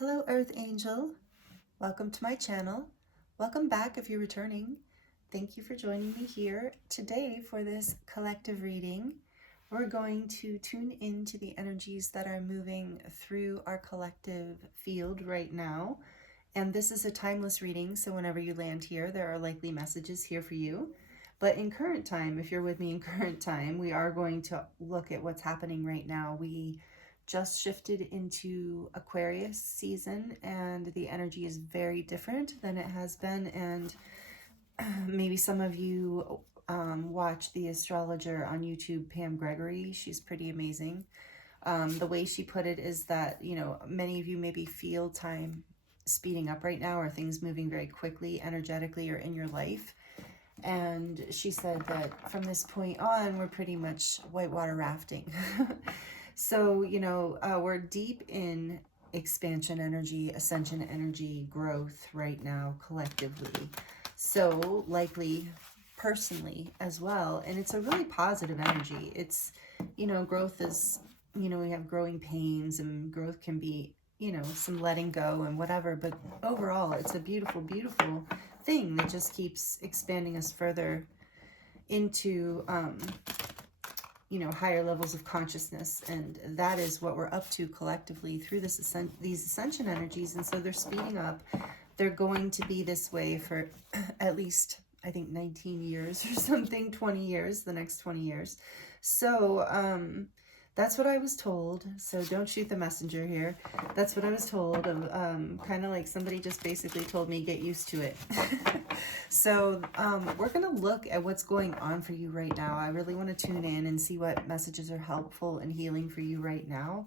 Hello, Earth Angel. Welcome to my channel. Welcome back if you're returning. Thank you for joining me here today for this collective reading. We're going to tune into the energies that are moving through our collective field right now. And this is a timeless reading, so whenever you land here, there are likely messages here for you. But in current time, if you're with me in current time, we are going to look at what's happening right now. We just shifted into Aquarius season, and the energy is very different than it has been. And maybe some of you watch the astrologer on YouTube, Pam Gregory. She's pretty amazing. The way she put it is that, many of you maybe feel time speeding up right now, or things moving very quickly energetically or in your life. And she said that from this point on, we're pretty much whitewater rafting. So, we're deep in expansion energy, ascension energy, growth right now collectively. So likely personally as well. And it's a really positive energy. It's, growth is, we have growing pains, and growth can be, some letting go and whatever. But overall, it's a beautiful, beautiful thing that just keeps expanding us further into, higher levels of consciousness. And that is what we're up to collectively through these ascension energies. And so they're speeding up. They're going to be this way for at least, I think, 19 years or something, 20 years, the next 20 years. So that's what I was told. So don't shoot the messenger here. That's what I was told. Of kind of like somebody just basically told me, get used to it. So we're going to look at what's going on for you right now. I really want to tune in and see what messages are helpful and healing for you right now.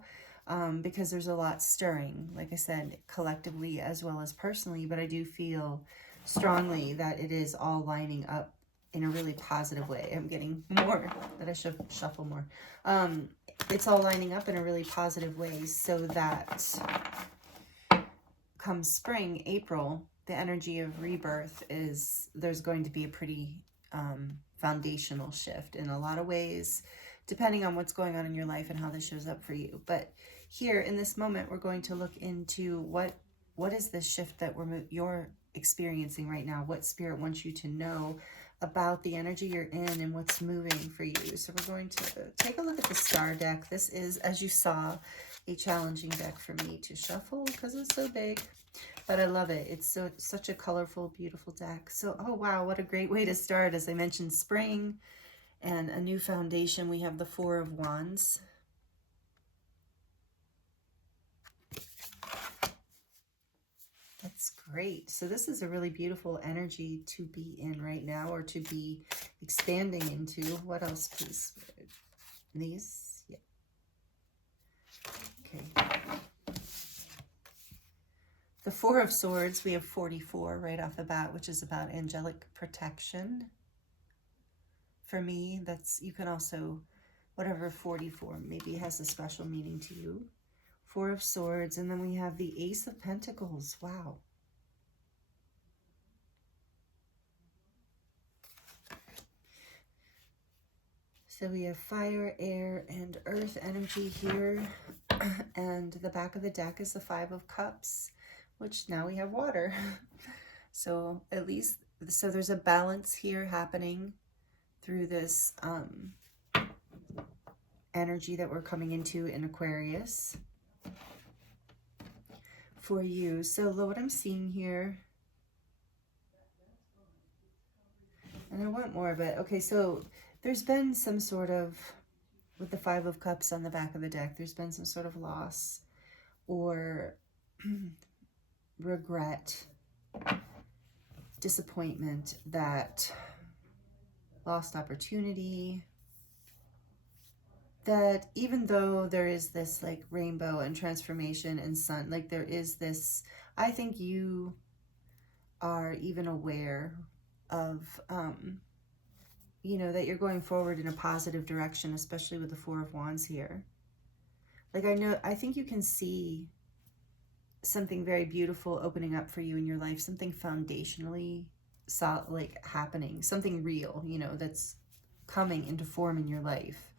Because there's a lot stirring, like I said, collectively as well as personally. But I do feel strongly that it is all lining up in a really positive way. I'm getting more that I should shuffle more. It's all lining up in a really positive way, so that come spring, April, the energy of rebirth is, there's going to be a pretty foundational shift in a lot of ways, depending on what's going on in your life and how this shows up for you. But here in this moment, we're going to look into what is this shift that you're experiencing right now, what spirit wants you to know about the energy you're in and what's moving for you. So we're going to take a look at the star deck. This is, as you saw, a challenging deck for me to shuffle because it's so big, but I love it. It's such a colorful, beautiful deck. So, oh wow, what a great way to start. As I mentioned, spring and a new foundation. We have the Four of Wands. That's great. So this is a really beautiful energy to be in right now, or to be expanding into. What else, please? These? Yeah. Okay. The Four of Swords, we have 44 right off the bat, which is about angelic protection. For me, that's, you can also, whatever 44 maybe has a special meaning to you. Four of Swords, and then we have the Ace of Pentacles. Wow. So we have fire, air, and earth energy here. And the back of the deck is the Five of Cups, which now we have water. So at least, so there's a balance here happening through this energy that we're coming into in Aquarius for you. So what I'm seeing here, and I want more of it. Okay, so there's been some sort of, with the Five of Cups on the back of the deck, there's been some sort of loss or regret, disappointment, that lost opportunity, that even though there is this like rainbow and transformation and sun, like there is this, I think you are even aware of, that you're going forward in a positive direction, especially with the Four of Wands here. Like I think you can see something very beautiful opening up for you in your life, something foundationally like happening, something real, that's coming into form in your life.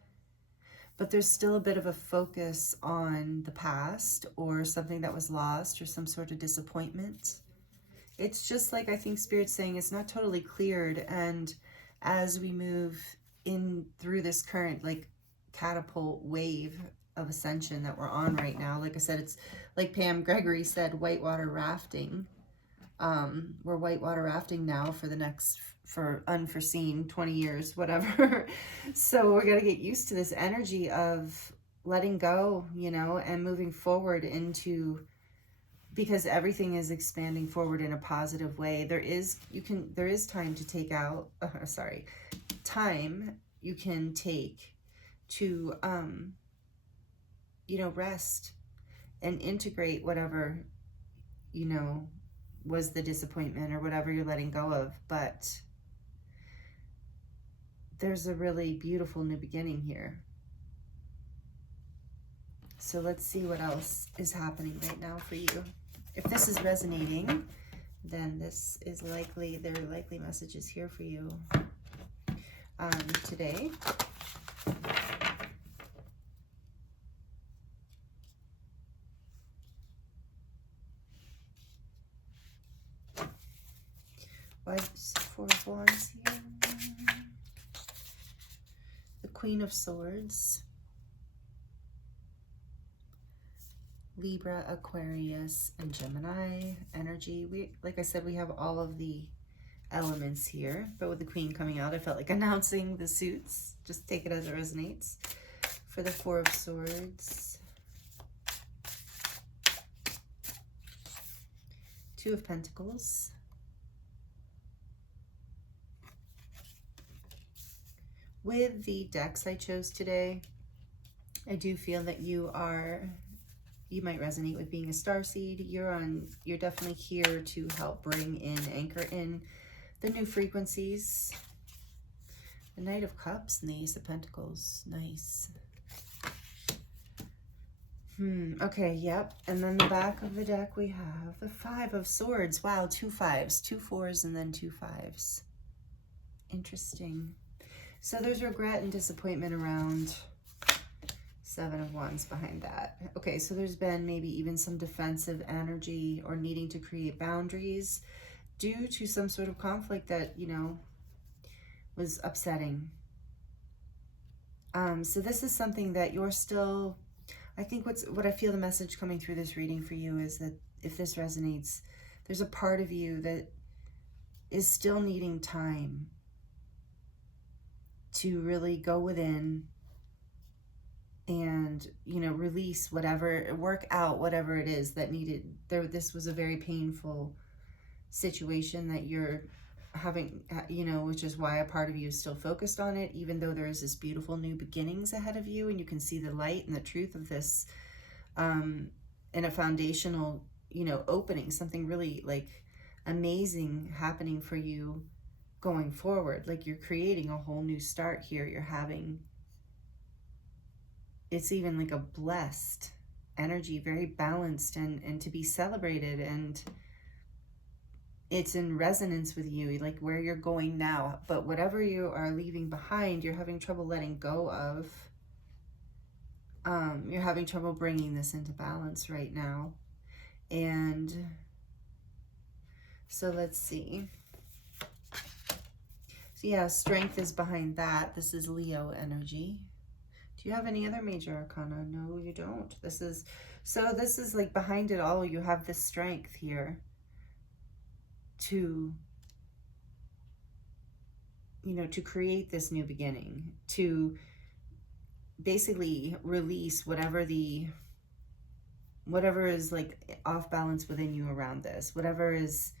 but there's still a bit of a focus on the past or something that was lost or some sort of disappointment. It's just like, I think Spirit's saying it's not totally cleared. And as we move in through this current like catapult wave of ascension that we're on right now, like I said, it's like Pam Gregory said, whitewater rafting. We're whitewater rafting now for unforeseen 20 years, whatever. So we're going to get used to this energy of letting go, you know, and moving forward into, because everything is expanding forward in a positive way. There is time to take out, time you can take to, you know, rest and integrate whatever, you know, was the disappointment or whatever you're letting go of. But there's a really beautiful new beginning here. So let's see what else is happening right now for you. If this is resonating, then this is likely, there are likely messages here for you today. Four of Wands here. The Queen of Swords. Libra, Aquarius, and Gemini energy. Like I said, we have all of the elements here, but with the Queen coming out, I felt like announcing the suits. Just take it as it resonates. For the Four of Swords. Two of Pentacles. With the decks I chose today, I do feel that you might resonate with being a starseed. You're definitely here to help anchor in the new frequencies. The Knight of Cups and the Ace of Pentacles. Nice. Okay, yep. And then the back of the deck we have the Five of Swords. Wow, 2 5s, 2 4s, and then 2 5s. Interesting. So there's regret and disappointment around. Seven of Wands behind that. Okay, so there's been maybe even some defensive energy or needing to create boundaries due to some sort of conflict that, you know, was upsetting. So this is something that you're still, I think what I feel the message coming through this reading for you is that if this resonates, there's a part of you that is still needing time to really go within and, you know, release whatever, work out whatever it is that needed. This was a very painful situation that you're having, you know, which is why a part of you is still focused on it, even though there is this beautiful new beginnings ahead of you, and you can see the light and the truth of this in a foundational, you know, opening, something really like amazing happening for you going forward. Like you're creating a whole new start here. You're having, it's even like a blessed energy, very balanced and to be celebrated. And it's in resonance with you, like where you're going now. But whatever you are leaving behind, you're having trouble letting go of. You're having trouble bringing this into balance right now. And so let's see. So yeah, strength is behind that. This is Leo energy. Do you have any other major arcana? No, you don't. This is like behind it all, you have this strength here to, you know, to create this new beginning, to basically release whatever is like off balance within you around this, whatever is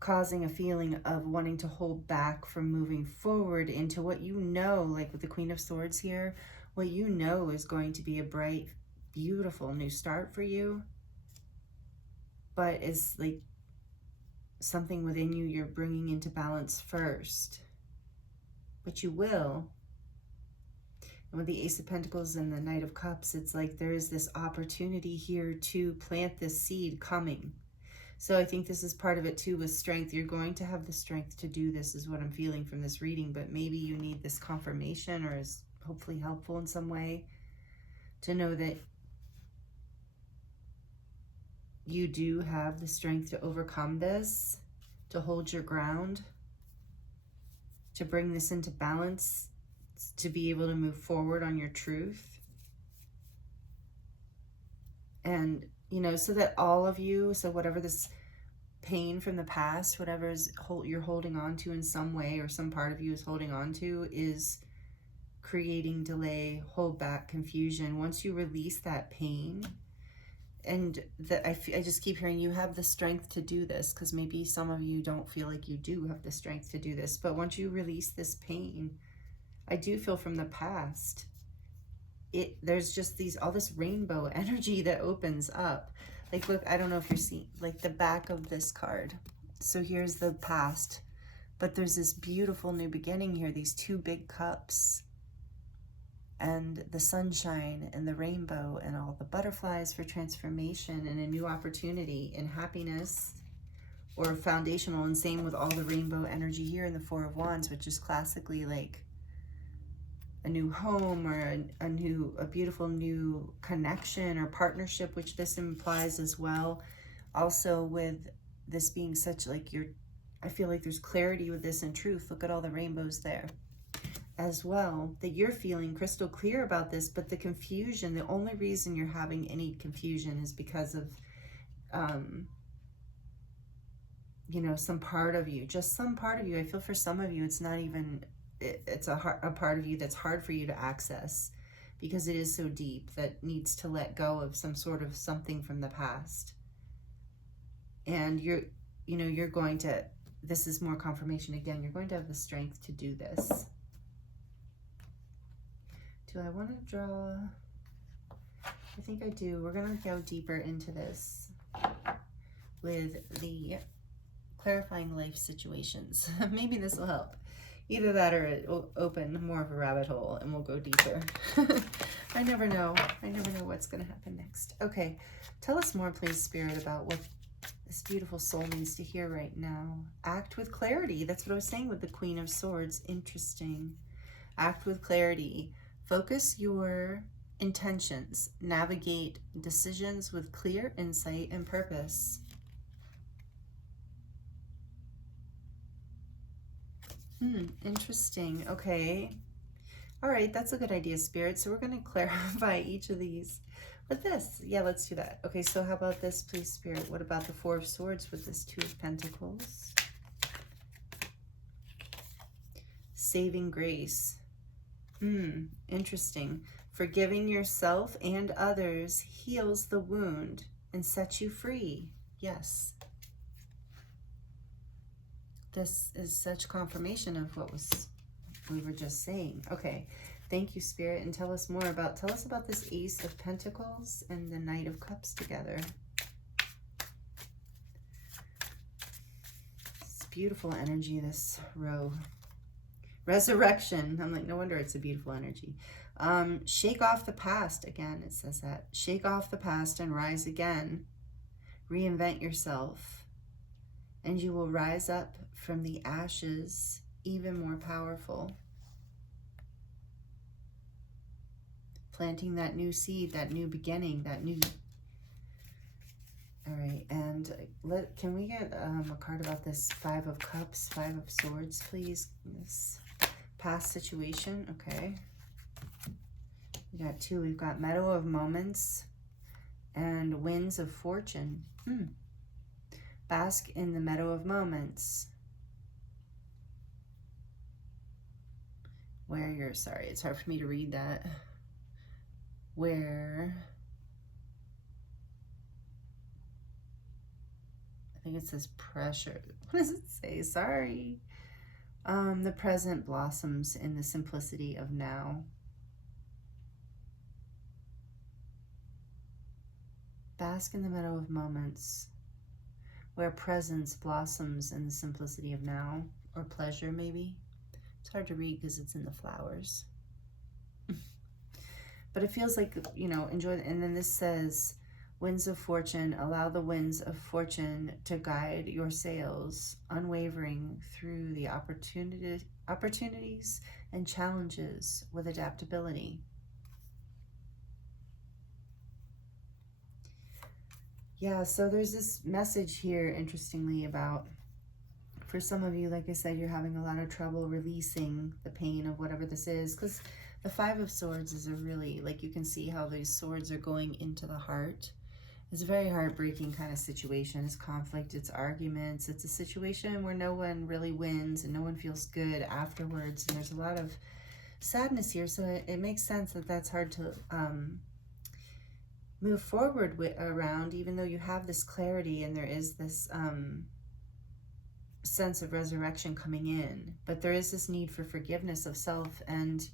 causing a feeling of wanting to hold back from moving forward into what you know, like with the Queen of Swords here, what you know is going to be a bright, beautiful new start for you, but is like something within you you're bringing into balance first. But you will. And with the Ace of Pentacles and the Knight of Cups, it's like there is this opportunity here to plant this seed coming. So I think this is part of it too with strength. You're going to have the strength to do this is what I'm feeling from this reading, but maybe you need this confirmation, or is hopefully helpful in some way, to know that you do have the strength to overcome this, to hold your ground, to bring this into balance, to be able to move forward on your truth. And, you know, so that all of you, so whatever this pain from the past, whatever you're holding on to in some way, or some part of you is holding on to, is creating delay, hold back, confusion. Once you release that pain, and I just keep hearing you have the strength to do this, because maybe some of you don't feel like you do have the strength to do this, but once you release this pain, I do feel from the past, there's just all this rainbow energy that opens up. Like, look, I don't know if you're seeing, like, the back of this card. So here's the past, but there's this beautiful new beginning here, these two big cups, and the sunshine and the rainbow and all the butterflies for transformation and a new opportunity and happiness, or foundational, and same with all the rainbow energy here in the Four of Wands, which is classically like a new home, or a beautiful new connection or partnership, which this implies as well. Also, with this being such like I feel like there's clarity with this and truth. Look at all the rainbows there as well, that you're feeling crystal clear about this, but the confusion, the only reason you're having any confusion is because of, you know, some part of you, just some part of you. I feel for some of you, it's not even, it's a part of you that's hard for you to access, because it is so deep, that needs to let go of some sort of something from the past. And you're going to, this is more confirmation again, you're going to have the strength to do this. Do I want to draw? I think I do. We're going to go deeper into this with the clarifying life situations. Maybe this will help. Either that, or it will open more of a rabbit hole and we'll go deeper. I never know. I never know what's going to happen next. Okay. Tell us more, please, Spirit, about what this beautiful soul needs to hear right now. Act with clarity. That's what I was saying with the Queen of Swords. Interesting. Act with clarity. Focus your intentions. Navigate decisions with clear insight and purpose. Interesting. Okay. All right, that's a good idea, Spirit. So we're going to clarify each of these with this. Yeah, let's do that. Okay, so how about this, please, Spirit? What about the Four of Swords with this Two of Pentacles? Saving grace. Interesting. Forgiving yourself and others heals the wound and sets you free. Yes. This is such confirmation of what we were just saying. Okay. Thank you, Spirit. And tell us about this Ace of Pentacles and the Knight of Cups together. It's beautiful energy, this row. Resurrection. I'm like, no wonder it's a beautiful energy. Shake off the past. Again, it says that. Shake off the past and rise again. Reinvent yourself. And you will rise up from the ashes even more powerful. Planting that new seed, that new beginning, that new... All right, and can we get a card about this Five of Cups, Five of Swords, please? This past situation. Okay. We got two. We've got Meadow of Moments and Winds of Fortune. Bask in the Meadow of Moments. Where you're, sorry, it's hard for me to read that. Where... I think it says pressure. What does it say? Sorry. The present blossoms in the simplicity of now. Bask in the meadow of moments where presence blossoms in the simplicity of now, or pleasure maybe. It's hard to read because it's in the flowers. But it feels like, you know, enjoy. And then this says, winds of fortune, allow the winds of fortune to guide your sails, unwavering through the opportunities and challenges with adaptability. Yeah, so there's this message here, interestingly, about, for some of you, like I said, you're having a lot of trouble releasing the pain of whatever this is, because the Five of Swords is a really, like, you can see how these swords are going into the heart. It's a very heartbreaking kind of situation. It's conflict, it's arguments, it's a situation where no one really wins and no one feels good afterwards, and there's a lot of sadness here, so it makes sense that that's hard to move forward around, even though you have this clarity and there is this sense of resurrection coming in. But there is this need for forgiveness of self, and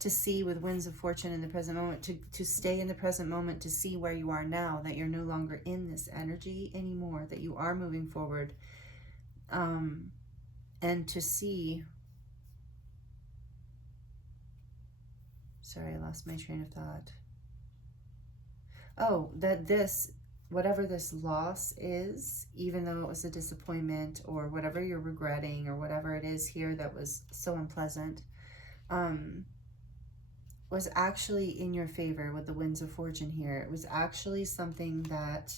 to see with winds of fortune in the present moment, to stay in the present moment, to see where you are now, that you're no longer in this energy anymore, that you are moving forward, and to see, sorry, I lost my train of thought. Oh, that this, whatever this loss is, even though it was a disappointment or whatever you're regretting or whatever it is here that was so unpleasant, was actually in your favor with the winds of fortune here. It was actually something that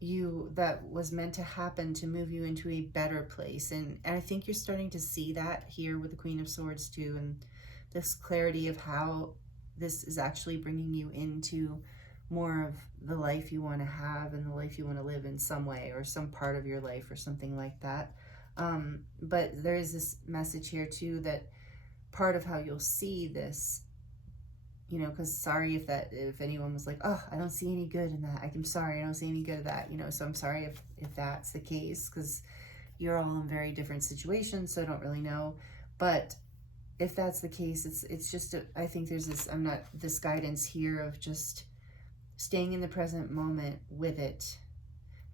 was meant to happen to move you into a better place. And I think you're starting to see that here with the Queen of Swords too, and this clarity of how this is actually bringing you into more of the life you want to have and the life you want to live in some way, or some part of your life or something like that. But there is this message here too, that part of how you'll see this, you know, because sorry if anyone was like, oh, I don't see any good in that. I'm sorry, I don't see any good of that, you know, so I'm sorry if that's the case, because you're all in very different situations, so I don't really know. But if that's the case, it's just, I think there's this guidance here of just staying in the present moment with it,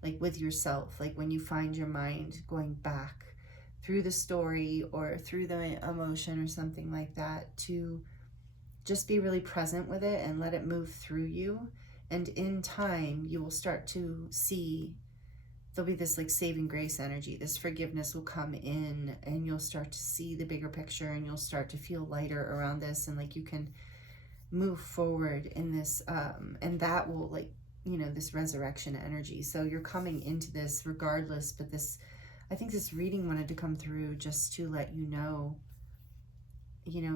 like with yourself, like when you find your mind going back through the story or through the emotion or something like that, to just be really present with it and let it move through you. And in time, you will start to see, there'll be this like saving grace energy, this forgiveness will come in, and you'll start to see the bigger picture, and you'll start to feel lighter around this, and like you can move forward in this, and that will, like, you know, this resurrection energy. So you're coming into this regardless, but this, I think this reading wanted to come through just to let you know,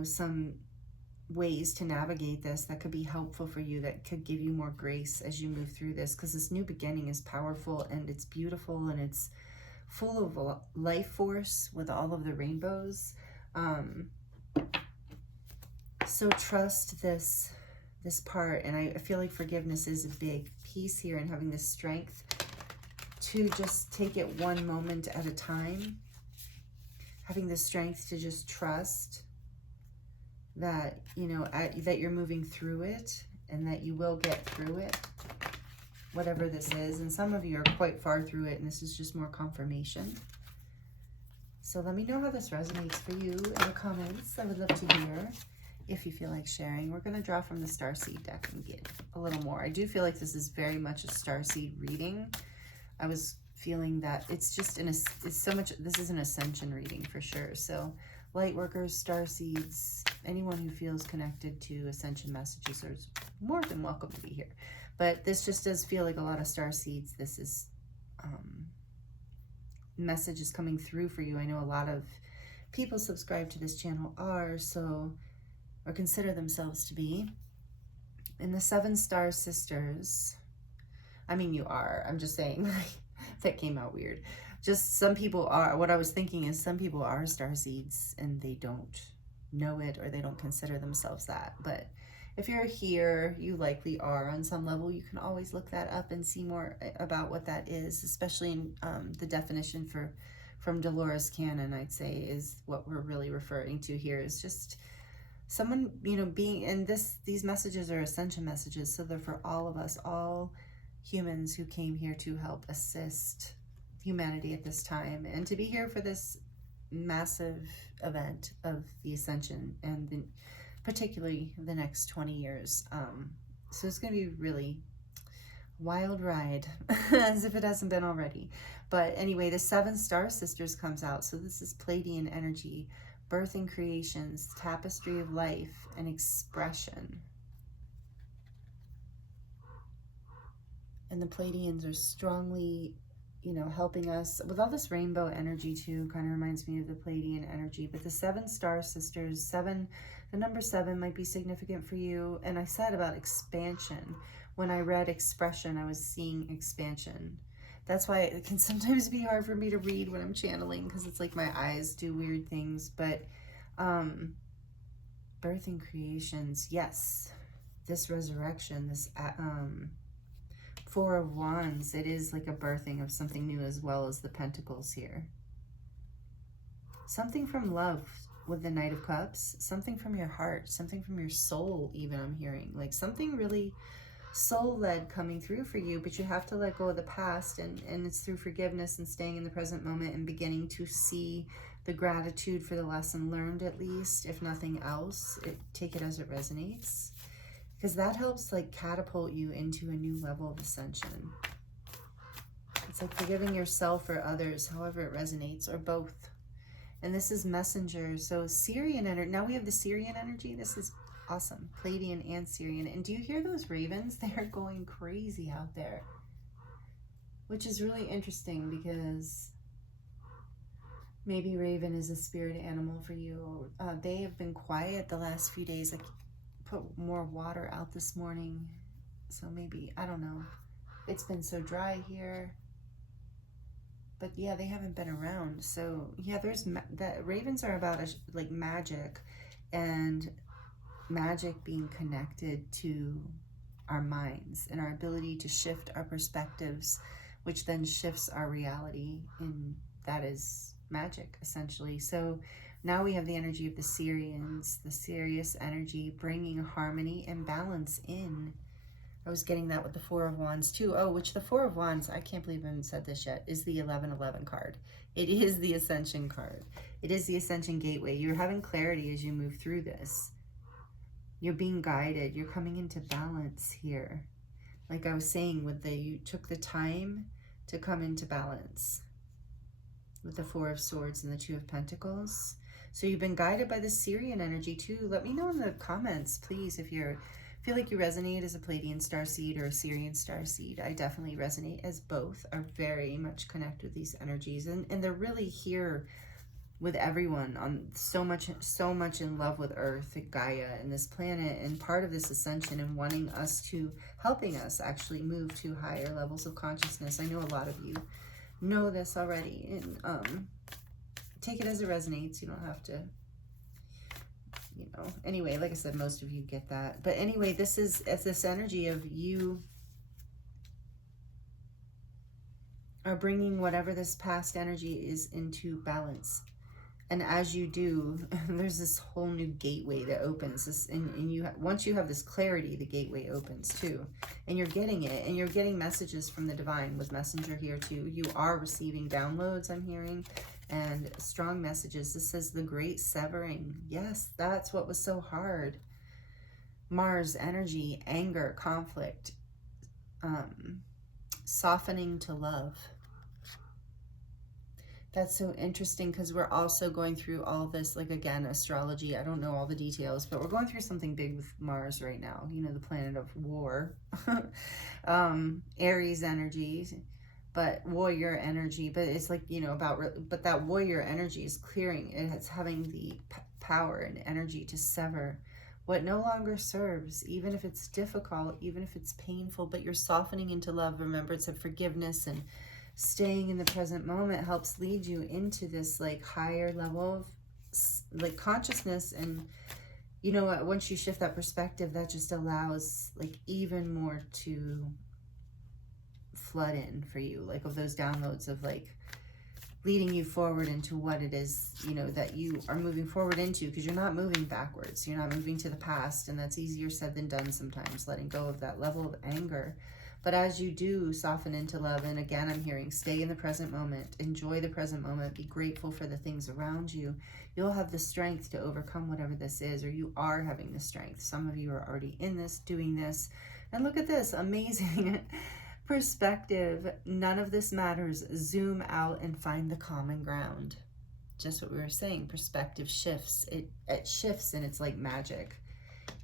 some ways to navigate this that could be helpful for you, that could give you more grace as you move through this, because this new beginning is powerful and it's beautiful and it's full of life force with all of the rainbows. So trust this part, and I feel like forgiveness is a big piece here, and having this strength to just take it one moment at a time, having the strength to just trust that, you know, that you're moving through it, and that you will get through it, whatever this is. And some of you are quite far through it, and this is just more confirmation. So let me know how this resonates for you in the comments. I would love to hear if you feel like sharing. We're going to draw from the Starseed deck and get a little more. I do feel like this is very much a Starseed reading. I was feeling that it's just it's so much, this is an Ascension reading for sure. So Lightworkers, Starseeds, anyone who feels connected to Ascension messages is more than welcome to be here. But this just does feel like a lot of Starseeds. This is messages coming through for you. I know a lot of people subscribe to this channel or consider themselves to be. In the 7 Star Sisters, I mean, you are. I'm just saying, that came out weird. Just some people are, what I was thinking is some people are starseeds and they don't know it, or they don't consider themselves that. But if you're here, you likely are on some level. You can always look that up and see more about what that is, especially in the definition from Dolores Cannon, I'd say, is what we're really referring to here, is just someone, you know, being, and these messages are Ascension messages, so they're for all of us, all humans who came here to help assist humanity at this time, and to be here for this massive event of the Ascension, and particularly the next 20 years. So it's going to be really Wild ride, as if it hasn't been already. But anyway, the 7 Star Sisters comes out. So this is Pleiadian energy, birthing creations, tapestry of life, and expression. And the Pleiadians are strongly, you know, helping us with all this rainbow energy too. Kind of reminds me of the Pleiadian energy. But the 7 Star Sisters, 7, the number 7 might be significant for you. And I said about expansion. When I read expression, I was seeing expansion. That's why it can sometimes be hard for me to read when I'm channeling, because it's like my eyes do weird things. But birthing creations, yes. This resurrection, this 4 of Wands, it is like a birthing of something new, as well as the Pentacles here. Something from love with the Knight of Cups, something from your heart, something from your soul even, I'm hearing. Like something really soul-led coming through for you, but you have to let go of the past, and it's through forgiveness and staying in the present moment and beginning to see the gratitude for the lesson learned, at least, if nothing else. Take it as it resonates, because that helps like catapult you into a new level of ascension. It's like forgiving yourself or others, however it resonates, or both. And this is Messenger, so Syrian energy. Now we have the Syrian energy. This is awesome. Pleiadian and Syrian. And do you hear those ravens? They're going crazy out there, which is really interesting, because maybe raven is a spirit animal for you. They have been quiet the last few days. I put more water out this morning, so maybe, I don't know. It's been so dry here. But yeah, they haven't been around. So yeah, that ravens are about like magic, and magic being connected to our minds and our ability to shift our perspectives, which then shifts our reality, and that is magic essentially. So now we have the energy of the Syrians, the Sirius energy, bringing harmony and balance in. I was getting that with the 4 of Wands too. Oh, which the 4 of Wands, I can't believe I haven't said this yet, is the 1111 card. It is the Ascension card. It is the Ascension gateway. You're having clarity as you move through this. You're being guided. You're coming into balance here. Like I was saying, you took the time to come into balance with the 4 of Swords and the 2 of Pentacles. So you've been guided by the Syrian energy too. Let me know in the comments, please, if you feel like you resonate as a Pleiadian starseed or a Syrian starseed. I definitely resonate, as both are very much connected with these energies, and they're really here with everyone, on so much in love with Earth, Gaia, and this planet, and part of this ascension, and wanting us to, helping us actually move to higher levels of consciousness. I know a lot of you know this already, and take it as it resonates. You don't have to, you know. Anyway, like I said, most of you get that. But anyway, this is this energy of you are bringing whatever this past energy is into balance. And as you do, there's this whole new gateway that opens. And once you have this clarity, the gateway opens too. And you're getting it. And you're getting messages from the divine with Messenger here too. You are receiving downloads, I'm hearing, and strong messages. This says the great severing. Yes, that's what was so hard. Mars energy, anger, conflict, softening to love. That's so interesting, because we're also going through all this, like, again, astrology. I don't know all the details, but we're going through something big with Mars right now. You know, the planet of war. Aries energy, but warrior energy. But it's like, you know, but that warrior energy is clearing. It's having the power and energy to sever what no longer serves, even if it's difficult, even if it's painful, but you're softening into love. Remember, it's a forgiveness, and staying in the present moment helps lead you into this like higher level of like consciousness. And you know what, once you shift that perspective, that just allows like even more to flood in for you, like of those downloads of like leading you forward into what it is, you know, that you are moving forward into, because you're not moving backwards, you're not moving to the past. And that's easier said than done sometimes, letting go of that level of anger. But as you do soften into love, and again, I'm hearing stay in the present moment, enjoy the present moment, be grateful for the things around you, you'll have the strength to overcome whatever this is, or you are having the strength. Some of you are already in this, doing this. And look at this, amazing. Perspective. None of this matters. Zoom out and find the common ground. Just what we were saying. Perspective shifts. It shifts, and it's like magic.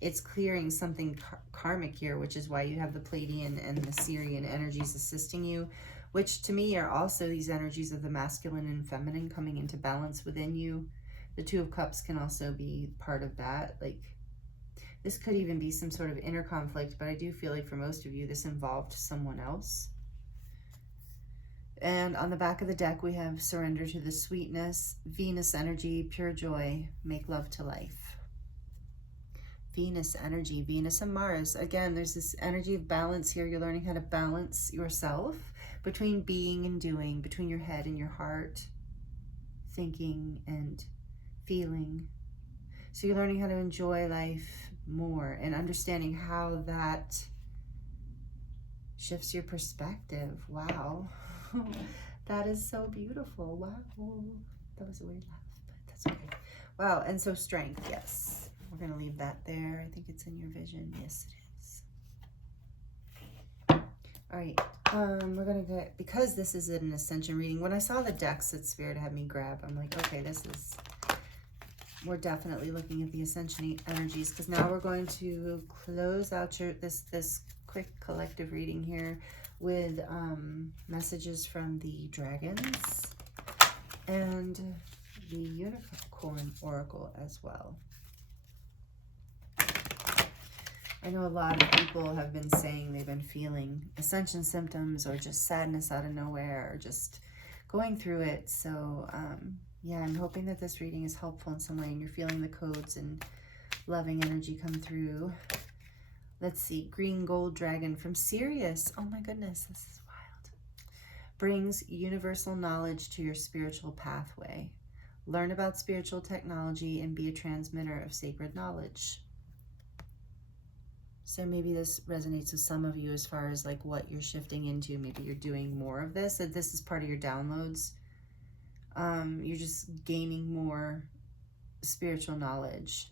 It's clearing something karmic here, which is why you have the Pleiadian and the Syrian energies assisting you, which to me are also these energies of the masculine and feminine coming into balance within you. The Two of Cups can also be part of that. Like, this could even be some sort of inner conflict, but I do feel like for most of you, this involved someone else. And on the back of the deck, we have surrender to the sweetness, Venus energy, pure joy, make love to life. Venus energy, Venus and Mars. Again, there's this energy of balance here. You're learning how to balance yourself between being and doing, between your head and your heart, thinking and feeling. So you're learning how to enjoy life more and understanding how that shifts your perspective. Wow. That is so beautiful. Wow. That was a weird laugh, but that's okay. Wow. And so strength. Yes. We're going to leave that there. I think it's in your vision. Yes, it is. All right. We're going to get, because this is an Ascension reading, when I saw the decks that Spirit had me grab, I'm like, okay, we're definitely looking at the Ascension energies, because now we're going to close out this quick collective reading here with messages from the dragons and the Unicorn Oracle as well. I know a lot of people have been saying they've been feeling Ascension symptoms or just sadness out of nowhere or just going through it. So yeah, I'm hoping that this reading is helpful in some way and you're feeling the codes and loving energy come through. Let's see, Green Gold Dragon from Sirius. Oh my goodness, this is wild. Brings universal knowledge to your spiritual pathway. Learn about spiritual technology and be a transmitter of sacred knowledge. So maybe this resonates with some of you as far as like what you're shifting into. Maybe you're doing more of this, and this is part of your downloads. You're just gaining more spiritual knowledge.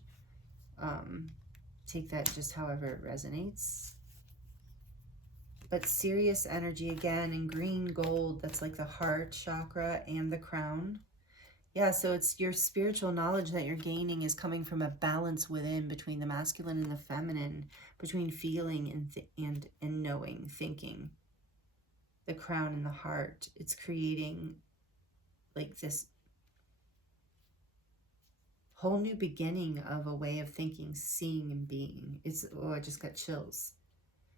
Take that just however it resonates. But Sirius energy again in green gold, that's like the heart chakra and the crown. Yeah, so it's your spiritual knowledge that you're gaining is coming from a balance within between the masculine and the feminine, between feeling and knowing, thinking. The crown and the heart. It's creating like this whole new beginning of a way of thinking, seeing, and being. I just got chills.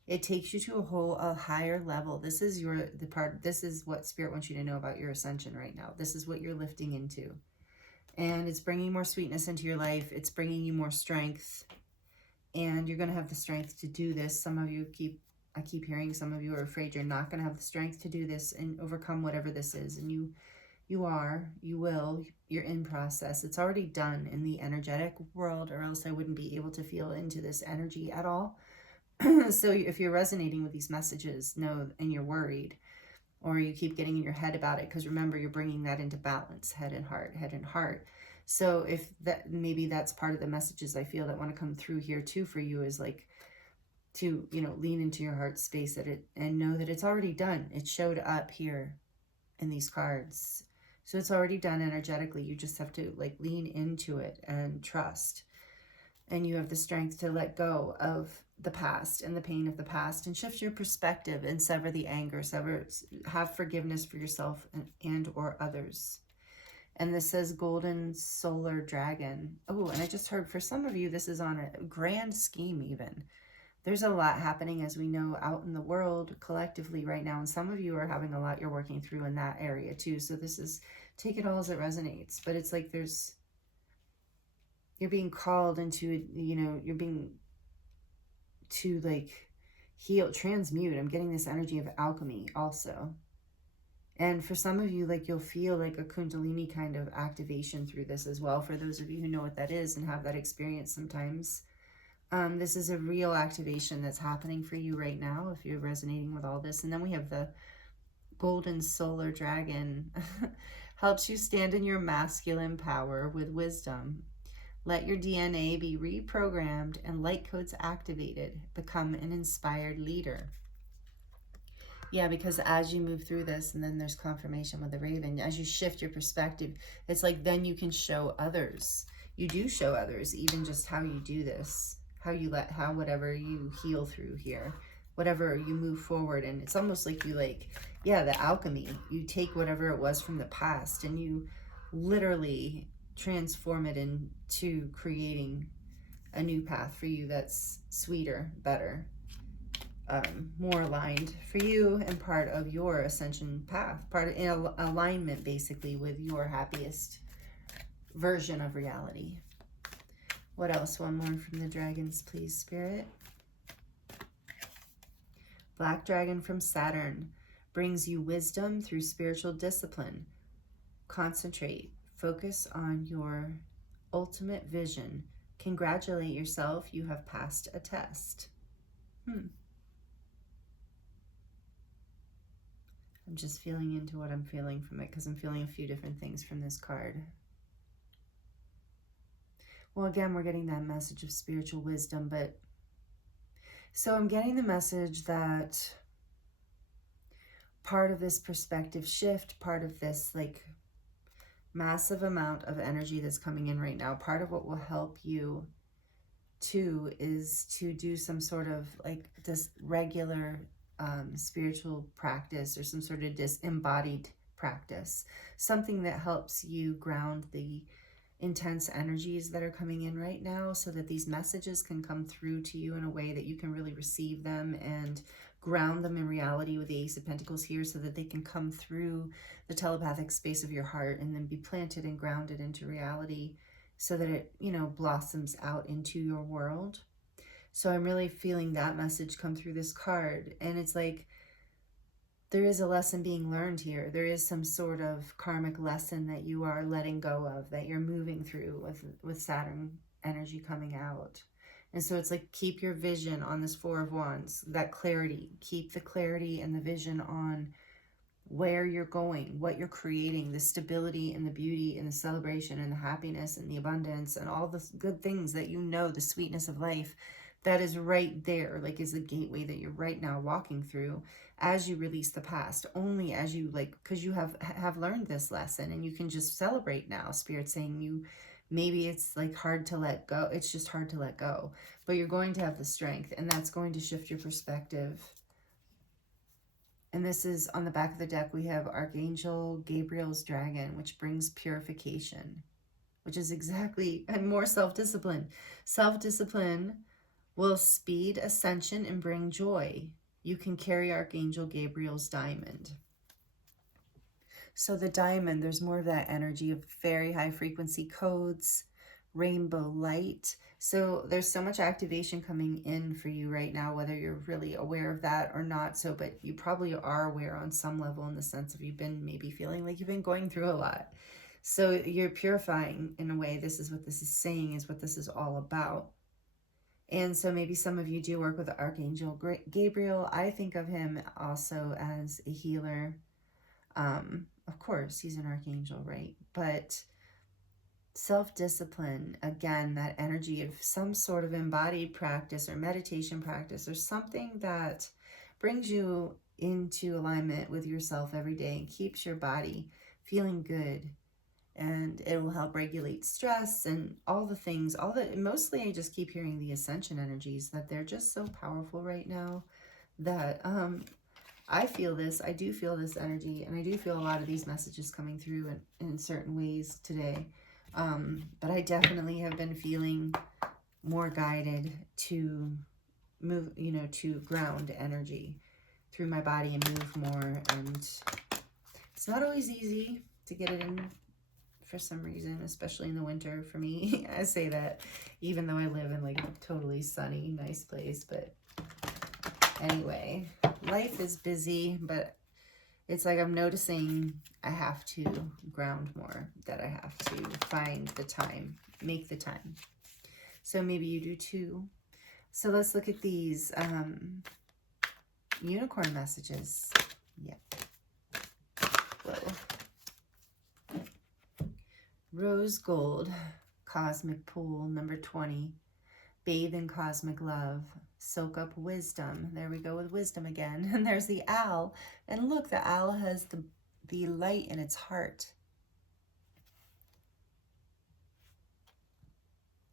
It takes you to a higher level. This is this is what Spirit wants you to know about your ascension right now. This is what you're lifting into. And it's bringing more sweetness into your life. It's bringing you more strength. And you're going to have the strength to do this. Some of you I keep hearing some of you are afraid you're not going to have the strength to do this and overcome whatever this is. And you will, you're in process. It's already done in the energetic world, or else I wouldn't be able to feel into this energy at all. So if you're resonating with these messages, know, and you're worried, or you keep getting in your head about it, because remember, you're bringing that into balance, head and heart. So if that, maybe that's part of the messages I feel that want to come through here too for you, is like to, lean into your heart space and know that it's already done. It showed up here in these cards. So it's already done energetically. You just have to like lean into it and trust. And you have the strength to let go of the past and the pain of the past and shift your perspective and sever the anger, have forgiveness for yourself and or others. And this says Golden Solar Dragon. Oh, and I just heard for some of you, this is on a grand scheme even. There's a lot happening, as we know, out in the world collectively right now. And some of you are having a lot you're working through in that area too. So this is, take it all as it resonates. But it's like you're being called into, you're being to like heal, transmute. I'm getting this energy of alchemy also. And for some of you, like you'll feel like a Kundalini kind of activation through this as well. For those of you who know what that is and have that experience sometimes. This is a real activation that's happening for you right now if you're resonating with all this. And then we have the Golden Solar Dragon. Helps you stand in your masculine power with wisdom. Let your DNA be reprogrammed and light codes activated. Become an inspired leader. Yeah, because as you move through this, and then there's confirmation with the raven, as you shift your perspective, it's like then you can show others. You do show others, even just how you do this, how whatever you heal through here, whatever you move forward. And it's almost like you yeah, the alchemy. You take whatever it was from the past and you literally transform it into creating a new path for you that's sweeter, better, more aligned for you and part of your ascension path, in alignment basically with your happiest version of reality. What else? One more from the dragons, please, Spirit. Black dragon from Saturn brings you wisdom through spiritual discipline. Concentrate, focus on your ultimate vision. Congratulate yourself, you have passed a test. I'm just feeling into what I'm feeling from it because I'm feeling a few different things from this card. Well, again, we're getting that message of spiritual wisdom, but so I'm getting the message that part of this perspective shift, part of this massive amount of energy that's coming in right now, part of what will help you too is to do some sort of this regular spiritual practice or some sort of disembodied practice, something that helps you ground the intense energies that are coming in right now so that these messages can come through to you in a way that you can really receive them and ground them in reality with the Ace of Pentacles here so that they can come through the telepathic space of your heart and then be planted and grounded into reality so that it, blossoms out into your world. So I'm really feeling that message come through this card. And it's like, there is a lesson being learned here. There is some sort of karmic lesson that you are letting go of, that you're moving through with Saturn energy coming out. And so it's like, keep your vision on this Four of Wands, that clarity. Keep the clarity and the vision on where you're going, what you're creating, the stability and the beauty and the celebration and the happiness and the abundance and all the good things that the sweetness of life that is right there, is the gateway that you're right now walking through as you release the past, only as you because you have learned this lesson and you can just celebrate now. Spirit saying maybe it's hard to let go. It's just hard to let go, but you're going to have the strength, and that's going to shift your perspective. And this is on the back of the deck. We have Archangel Gabriel's dragon, which brings purification, which is exactly, and more self-discipline. Self-discipline will speed ascension and bring joy. You can carry Archangel Gabriel's diamond. So the diamond, there's more of that energy of very high frequency codes, rainbow light. So there's so much activation coming in for you right now, whether you're really aware of that or not. So, but you probably are aware on some level, in the sense of you've been maybe feeling like you've been going through a lot. So you're purifying in a way. This is what this is saying, is what this is all about. And so maybe some of you do work with Archangel Gabriel. I think of him also as a healer. Of course, he's an archangel, right? But self-discipline, again, that energy of some sort of embodied practice or meditation practice or something that brings you into alignment with yourself every day and keeps your body feeling good. And it will help regulate stress and all the things, mostly I just keep hearing the ascension energies, that they're just so powerful right now that I feel this, I do feel this energy, and I do feel a lot of these messages coming through in certain ways today. But I definitely have been feeling more guided to move, to ground energy through my body and move more. And it's not always easy to get it in for some reason, especially in the winter for me. I say that even though I live in a totally sunny, nice place. But anyway, life is busy, but it's like I'm noticing I have to ground more, that I have to find the time, make the time. So maybe you do too. So let's look at these unicorn messages. Yep. Whoa. Rose gold, cosmic pool, number 20. Bathe in cosmic love. soak up wisdom. There we go with wisdom again. And there's the owl. And look, the owl has the light in its heart.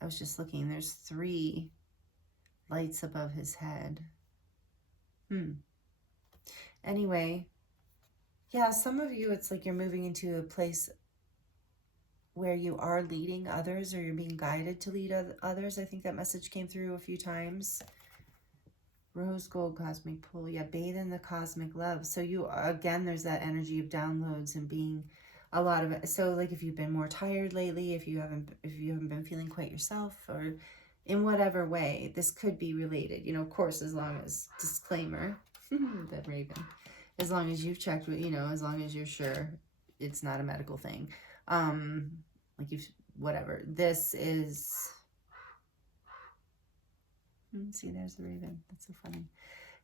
I was just looking, there's 3 lights above his head. Anyway, yeah, some of you, it's like you're moving into a place where you are leading others, or you're being guided to lead others. I think that message came through a few times. Rose gold cosmic pool. Yeah, bathe in the cosmic love. So you, again, there's that energy of downloads and being a lot of it. So like if you've been more tired lately, if you haven't been feeling quite yourself, or in whatever way, this could be related. You know, of course, as long as, disclaimer, that Raven, as long as you've checked with, you know, as long as you're sure it's not a medical thing. Like you've, whatever. This is, see, there's the Raven. That's so funny.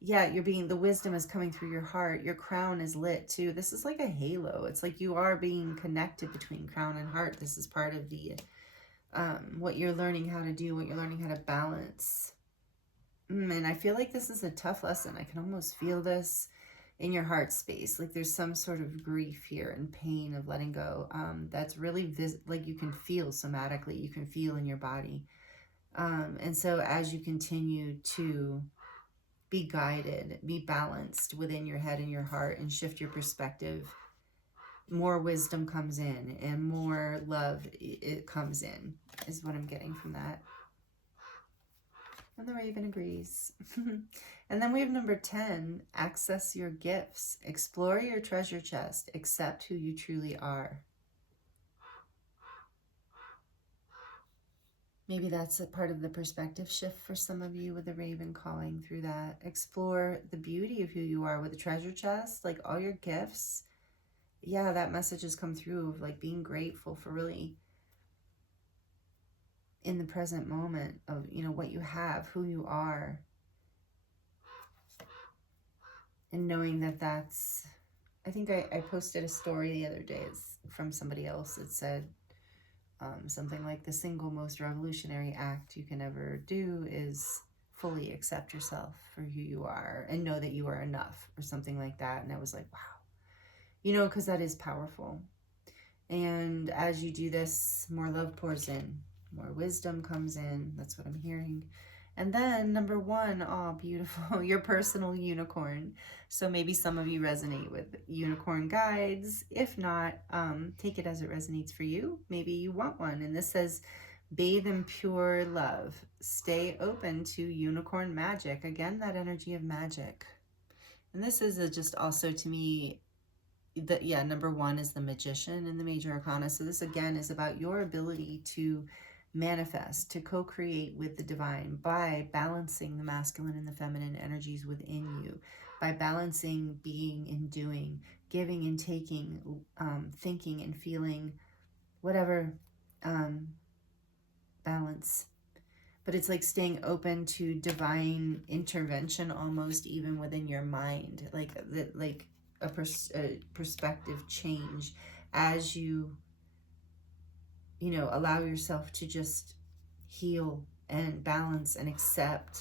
Yeah, you're being, the wisdom is coming through your heart. Your crown is lit too. This is like a halo. It's like you are being connected between crown and heart. This is part of the, what you're learning how to do, what you're learning how to balance. And I feel like this is a tough lesson. I can almost feel this in your heart space. Like there's some sort of grief here and pain of letting go. That's really, like you can feel somatically, you can feel in your body. And so as you continue to be guided, be balanced within your head and your heart, and shift your perspective, more wisdom comes in and more love it comes in, is what I'm getting from that. And the Raven agrees. And then we have number 10, access your gifts, explore your treasure chest, accept who you truly are. Maybe that's a part of the perspective shift for some of you with the Raven calling through that. Explore the beauty of who you are with the treasure chest, like all your gifts. Yeah, that message has come through of like being grateful for really in the present moment of, you know, what you have, who you are. And knowing that that's, I think I posted a story the other day from somebody else that said, something like the single most revolutionary act you can ever do is fully accept yourself for who you are and know that you are enough, or something like that. And I was like, wow, you know, because that is powerful. And as you do this, more love pours in, more wisdom comes in. That's what I'm hearing. And then number 1, oh, beautiful, your personal unicorn. So maybe some of you resonate with unicorn guides. If not, take it as it resonates for you. Maybe you want one. And this says, bathe in pure love. Stay open to unicorn magic. Again, that energy of magic. And this is just also to me, yeah, number 1 is the magician in the major arcana. So this again is about your ability to manifest, to co-create with the divine by balancing the masculine and the feminine energies within you, by balancing being and doing, giving and taking, thinking and feeling, whatever, balance. But it's like staying open to divine intervention, almost even within your mind, like a perspective change as you know, allow yourself to just heal and balance and accept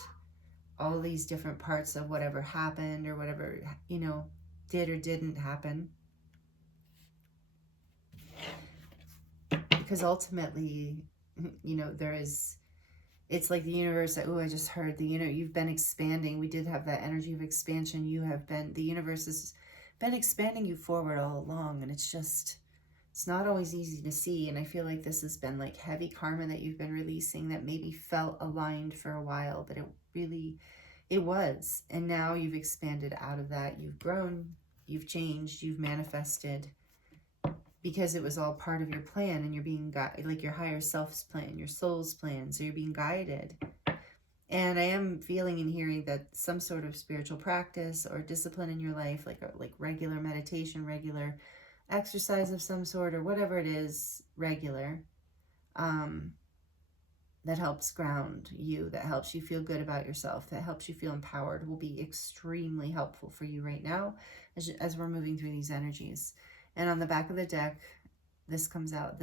all these different parts of whatever happened or whatever, you know, did or didn't happen. Because ultimately, you know, it's like the universe, oh, I just heard you've been expanding. We did have that energy of expansion. The universe has been expanding you forward all along, and it's not always easy to see. And I feel like this has been like heavy karma that you've been releasing that maybe felt aligned for a while, but it was. And now you've expanded out of that. You've grown, you've changed, you've manifested, because it was all part of your plan, and you're being guided, like your higher self's plan, your soul's plan. So you're being guided. And I am feeling and hearing that some sort of spiritual practice or discipline in your life, like regular meditation, regular exercise of some sort, or whatever it is, regular, that helps ground you, that helps you feel good about yourself, that helps you feel empowered, will be extremely helpful for you right now as we're moving through these energies. And on the back of the deck, this comes out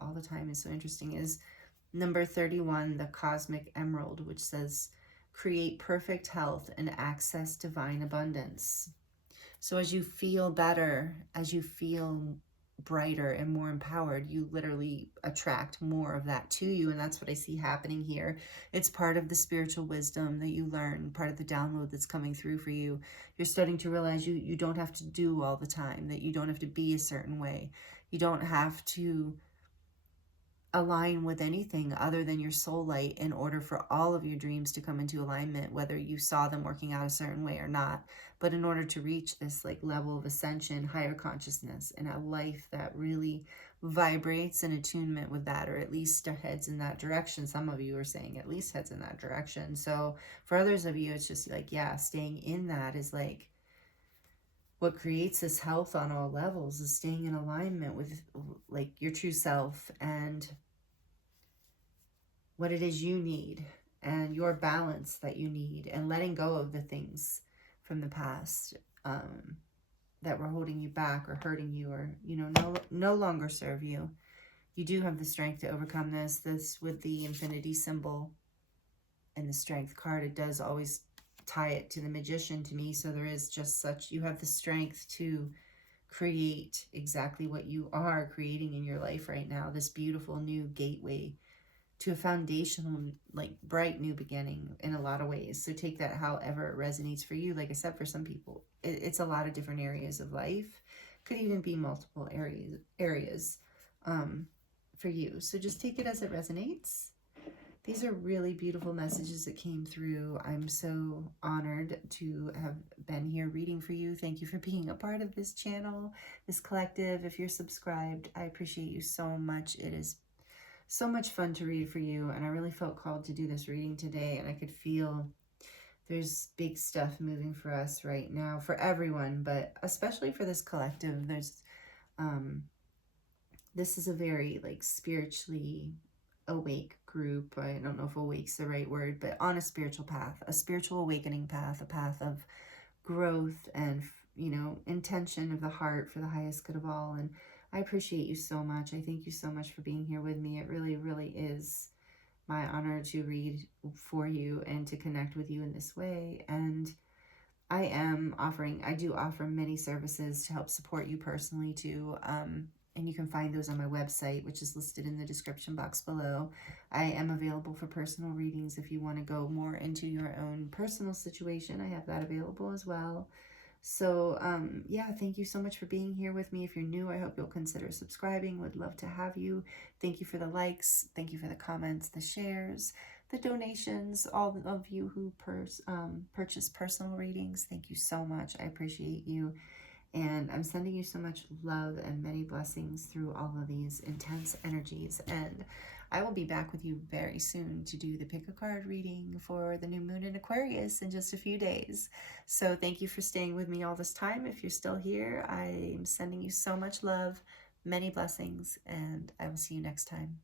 all the time. It's so interesting, is number 31, the cosmic emerald, which says, create perfect health and access divine abundance. So as you feel better, as you feel brighter and more empowered, you literally attract more of that to you. And that's what I see happening here. It's part of the spiritual wisdom that you learn, part of the download that's coming through for you. You're starting to realize you don't have to do all the time, that you don't have to be a certain way. You don't have to align with anything other than your soul light in order for all of your dreams to come into alignment, whether you saw them working out a certain way or not. But in order to reach this like level of ascension, higher consciousness, and a life that really vibrates in attunement with that, or at least heads in that direction. Some of you are saying at least heads in that direction. So for others of you, it's just like, yeah, staying in that is like what creates this health on all levels, is staying in alignment with like your true self and what it is you need and your balance that you need, and letting go of the things from the past that were holding you back or hurting you, or, you know, no longer serve you. You do have the strength to overcome this with the infinity symbol and the strength card. It does always tie it to the magician to me. So there is just such, you have the strength to create exactly what you are creating in your life right now, this beautiful new gateway to a foundational, like bright new beginning in a lot of ways. So take that however it resonates for you. Like I said, for some people, it's a lot of different areas of life. Could even be multiple areas for you. So just take it as it resonates. These are really beautiful messages that came through. I'm so honored to have been here reading for you. Thank you for being a part of this channel, this collective. If you're subscribed, I appreciate you so much. It is so much fun to read for you, and I really felt called to do this reading today, and I could feel there's big stuff moving for us right now, for everyone, but especially for this collective. There's this is a very like spiritually awake group. I don't know if awake's the right word, but on a spiritual path, a spiritual awakening path, a path of growth and, you know, intention of the heart for the highest good of all. And I appreciate you so much. I thank you so much for being here with me. It really, really is my honor to read for you and to connect with you in this way. And I do offer many services to help support you personally too. And you can find those on my website, which is listed in the description box below. I am available for personal readings if you want to go more into your own personal situation. I have that available as well. So yeah, thank you so much for being here with me. If you're new, I hope you'll consider subscribing. Would love to have you. Thank you for the likes. Thank you for the comments, the shares, the donations, all of you who purchase personal readings. Thank you so much. I appreciate you. And I'm sending you so much love and many blessings through all of these intense energies. And I will be back with you very soon to do the pick a card reading for the new moon in Aquarius in just a few days. So thank you for staying with me all this time. If you're still here, I'm sending you so much love, many blessings, and I will see you next time.